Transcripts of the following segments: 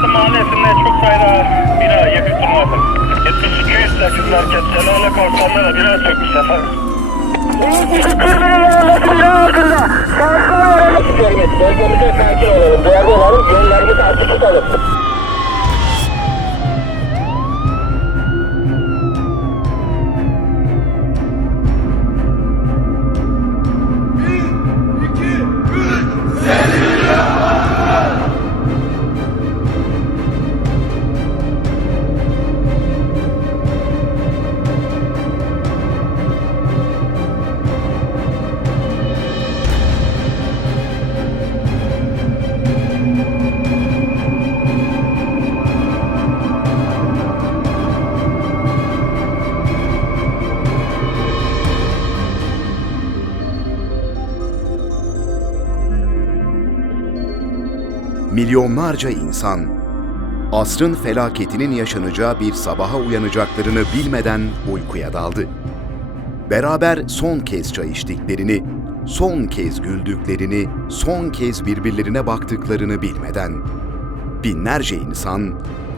Altı Mahallesi'nde çok sayıda bina yakıp durmakta. 72 108 merkez Selanik Korsanlar'a bina çökmüş efendim. 42 bin yolundasın ne? Milyonlarca insan asrın felaketinin yaşanacağı bir sabaha uyanacaklarını bilmeden uykuya daldı. Beraber son kez çay içtiklerini, son kez güldüklerini, son kez birbirlerine baktıklarını bilmeden binlerce insan,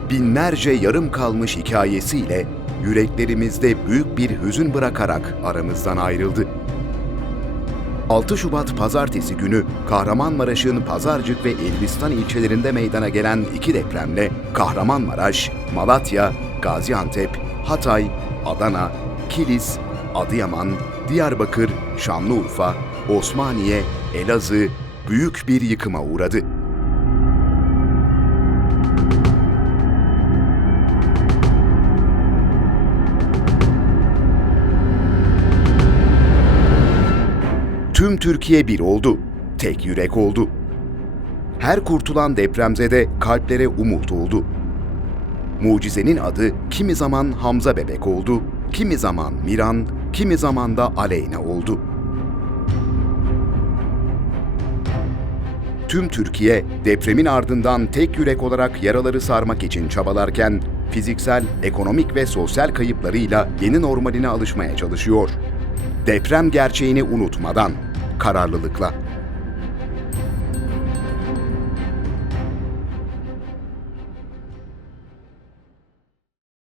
binlerce yarım kalmış hikayesiyle yüreklerimizde büyük bir hüzün bırakarak aramızdan ayrıldı. 6 Şubat pazartesi günü Kahramanmaraş'ın Pazarcık ve Elbistan ilçelerinde meydana gelen iki depremle Kahramanmaraş, Malatya, Gaziantep, Hatay, Adana, Kilis, Adıyaman, Diyarbakır, Şanlıurfa, Osmaniye, Elazığ büyük bir yıkıma uğradı. Tüm Türkiye bir oldu. Tek yürek oldu. Her kurtulan depremzede kalplere umut oldu. Mucizenin adı kimi zaman Hamza bebek oldu, kimi zaman Miran, kimi zaman da Aleyna oldu. Tüm Türkiye depremin ardından tek yürek olarak yaraları sarmak için çabalarken fiziksel, ekonomik ve sosyal kayıplarıyla yeni normaline alışmaya çalışıyor. Deprem gerçeğini unutmadan, kararlılıkla.